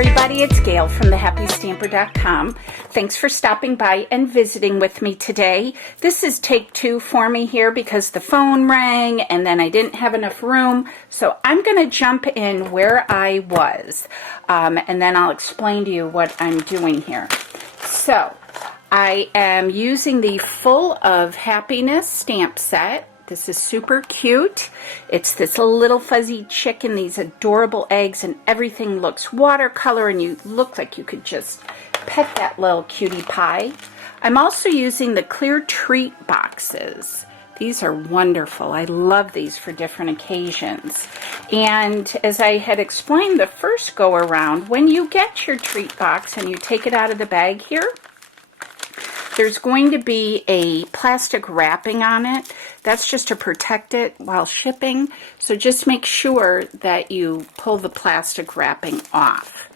everybody, it's Gail from thehappystamper.com. Thanks for stopping by and visiting with me today. This is take two for me here because the phone rang and then I didn't have enough room. So I'm going to jump in where I was and then I'll explain to you what I'm doing here. So I am using the Full of Happiness stamp set. This is super cute. It's this little fuzzy chicken, these adorable eggs, and everything looks watercolor, and you look like you could just pet that little cutie pie. I'm also using the clear treat boxes. These are wonderful. I love these for different occasions. And as I had explained the first go around, when you get your treat box and you take it out of the bag here, there's going to be a plastic wrapping on it. That's just to protect it while shipping. So just make sure that you pull the plastic wrapping off.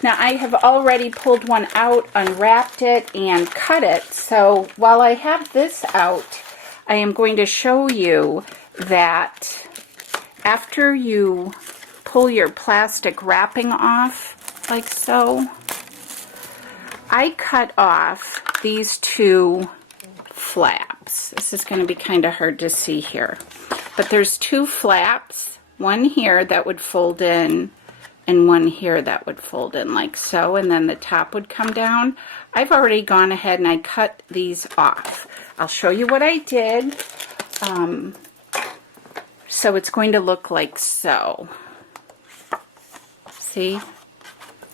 Now I have already pulled one out, unwrapped it, and cut it. So while I have this out, I am going to show you that after you pull your plastic wrapping off, like so, I cut off these two flaps. This is going to be kind of hard to see here. But there's two flaps, one here that would fold in and one here that would fold in like so, and then the top would come down. I've already gone ahead and I cut these off. I'll show you what I did. So it's going to look like so. See?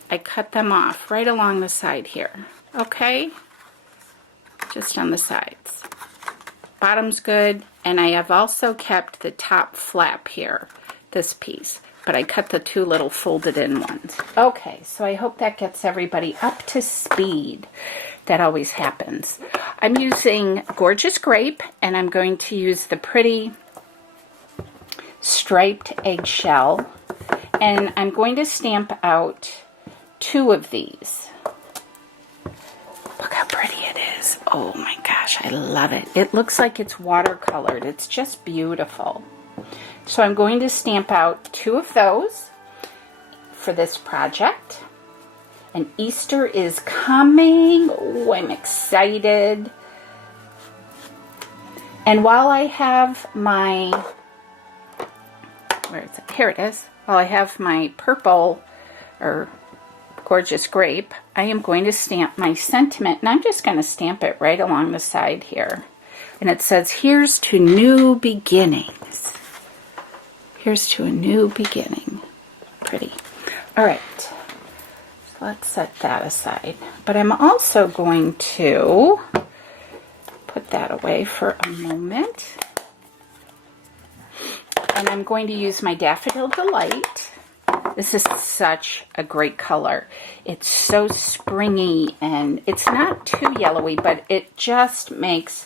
I cut them off right along the side here, okay? Just on the sides. Bottom's good, and I have also kept the top flap here, this piece, but I cut the two little folded in ones. Okay, so I hope that gets everybody up to speed. That always happens. I'm using Gorgeous Grape, and I'm going to use the pretty striped eggshell, and I'm going to stamp out two of these. Look how pretty it is. Oh my gosh, I love it. It looks like it's watercolored. It's just beautiful. So I'm going to stamp out two of those for this project. And Easter is coming. Oh, I'm excited. And while I have my, where is it? Here it is. While I have my purple or Gorgeous Grape, I am going to stamp my sentiment, and I'm just going to stamp it right along the side here. And it says, here's to new beginnings. Here's to a new beginning. Pretty. All right. So let's set that aside. But I'm also going to put that away for a moment. And I'm going to use my Daffodil Delight. This is such a great color. It's so springy and it's not too yellowy, but it just makes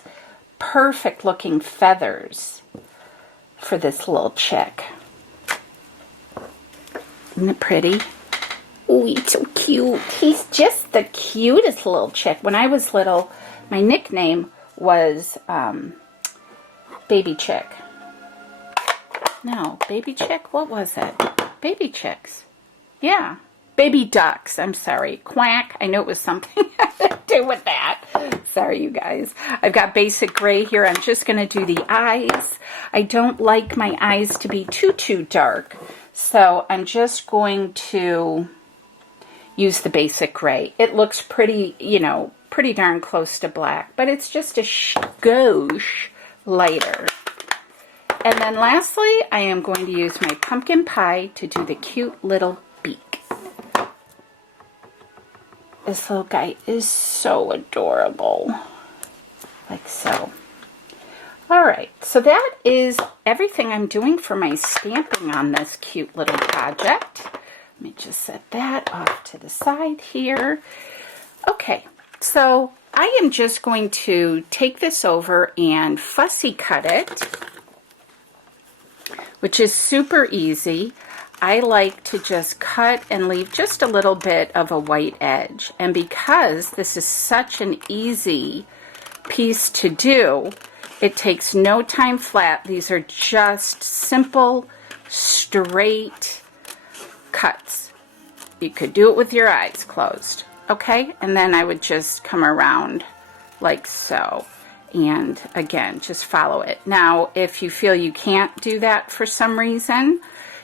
perfect looking feathers for this little chick. Isn't it pretty? Oh, he's so cute. He's just the cutest little chick. When I was little, my nickname was Baby Chick. No, Baby Chick? What was it? Baby chicks. Yeah. Baby ducks. I'm sorry. Quack. I know it was something to do with that. Sorry, you guys. I've got basic gray here. I'm just going to do the eyes. I don't like my eyes to be too dark. So I'm just going to use the basic gray. It looks pretty, you know, pretty darn close to black. But it's just a skosh lighter. And then lastly, I am going to use my pumpkin pie to do the cute little beak. This little guy is so adorable. Like so. Alright, so that is everything I'm doing for my stamping on this cute little project. Let me just set that off to the side here. Okay, so I am just going to take this over and fussy cut it, which is super easy. I like to just cut and leave just a little bit of a white edge. And because this is such an easy piece to do, it takes no time flat. These are just simple, straight cuts. You could do it with your eyes closed, okay? And then I would just come around like so. And again, just follow it. Now, if you feel you can't do that for some reason,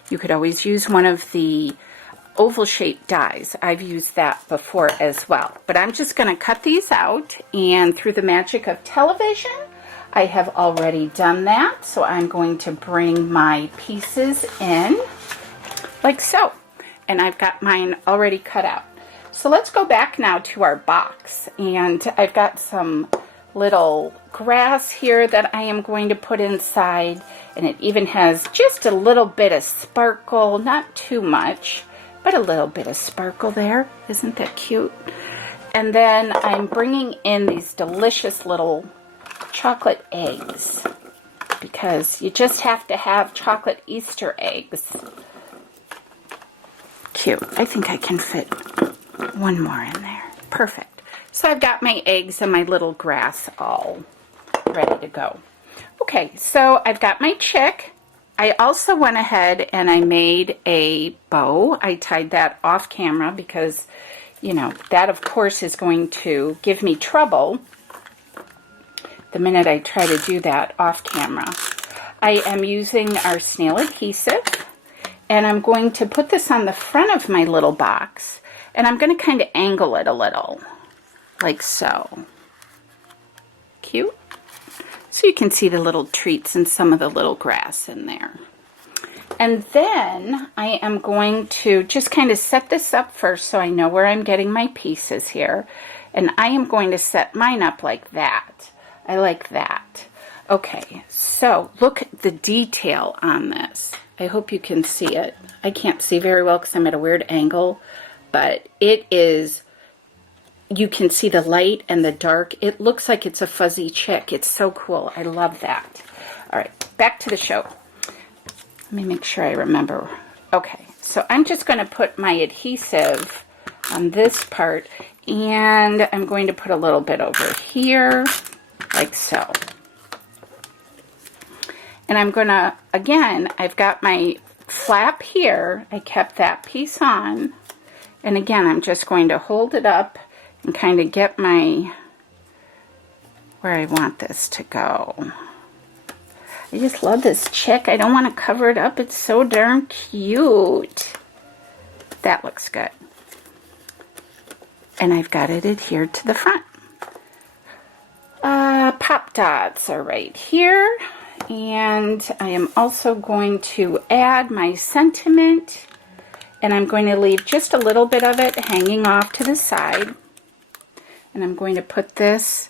you could always use one of the oval shaped dies. I've used that before as well. But I'm just going to cut these out, and through the magic of television, I have already done that. So I'm going to bring my pieces in like so. And I've got mine already cut out. So let's go back now to our box. And I've got some little grass here that I am going to put inside. And it even has just a little bit of sparkle, not too much, but a little bit of sparkle there. Isn't that cute? And then I'm bringing in these delicious little chocolate eggs, because you just have to have chocolate Easter eggs. Cute. I think I can fit one more in there. Perfect. So I've got my eggs and my little grass all ready to go. Okay, so I've got my chick. I also went ahead and I made a bow. I tied that off camera because, you know, that of course is going to give me trouble the minute I try to do that off camera. I am using our snail adhesive, and I'm going to put this on the front of my little box, and I'm going to kind of angle it a little, like so. Cute. So you can see the little treats and some of the little grass in there. And then I am going to just kind of set this up first so I know where I'm getting my pieces here. And I am going to set mine up like that. I like that. Okay, so look at the detail on this. I hope you can see it. I can't see very well because I'm at a weird angle, but it is, you can see the light and the dark. It looks like it's a fuzzy chick. It's so cool. I love that. All right, back to the show. Let me make sure I remember. Okay, so I'm just going to put my adhesive on this part, and I'm going to put a little bit over here, like so. And I'm going to, again, I've got my flap here. I kept that piece on. And again, I'm just going to hold it up and kind of get my, where I want this to go. I just love this chick. I don't want to cover it up. It's so darn cute. That looks good. And I've got it adhered to the front. Pop dots are right here. And I am also going to add my sentiment, and I'm going to leave just a little bit of it hanging off to the side. And I'm going to put this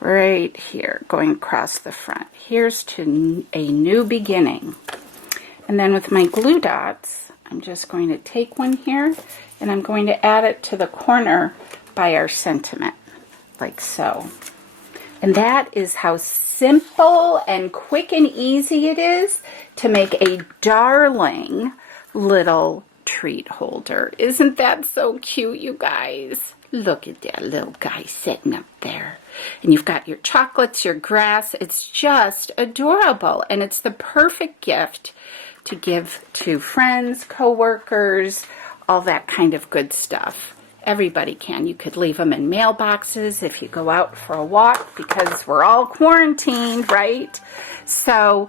right here, going across the front. Here's to a new beginning. And then with my glue dots, I'm just going to take one here, and I'm going to add it to the corner by our sentiment, like so. And that is how simple and quick and easy it is to make a darling little treat holder. Isn't that so cute, you guys? Look at that little guy sitting up there. And you've got your chocolates, your grass. It's just adorable. And it's the perfect gift to give to friends, coworkers, all that kind of good stuff. Everybody can. You could leave them in mailboxes if you go out for a walk, because we're all quarantined, right? So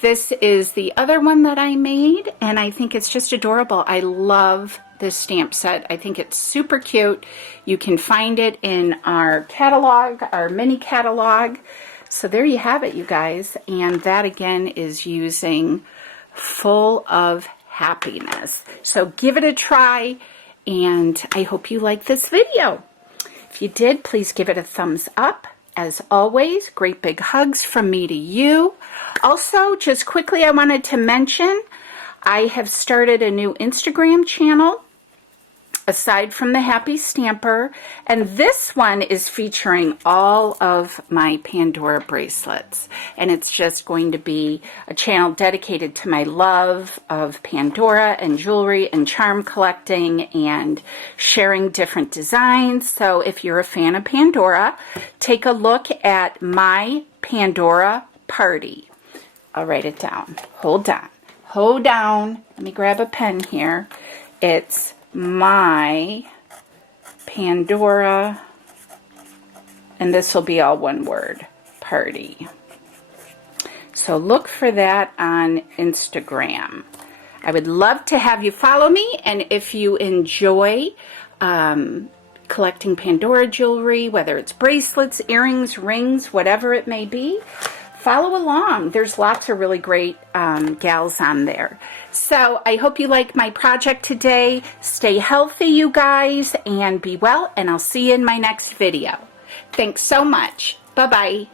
this is the other one that I made, and I think it's just adorable. I love this stamp set. I think it's super cute. You can find it in our catalog, our mini catalog. So there you have it, you guys. And that again is using Full of Happiness. So give it a try. And I hope you like this video. If you did, please give it a thumbs up. As always, great big hugs from me to you. Also, just quickly, I wanted to mention, I have started a new Instagram channel aside from the Happy Stamper, and this one is featuring all of my Pandora bracelets, and it's just going to be a channel dedicated to my love of Pandora and jewelry and charm collecting and sharing different designs. So if you're a fan of Pandora, take a look at My Pandora Party. I'll write it down. Hold on. Hold down. Let me grab a pen here. It's my Pandora, and this will be all one word, party. So look for that on Instagram. I would love to have you follow me, and if you enjoy collecting Pandora jewelry, whether it's bracelets, earrings, rings, whatever it may be, follow along. There's lots of really great gals on there. So I hope you like my project today. Stay healthy, you guys, and be well, and I'll see you in my next video. Thanks so much. Bye-bye.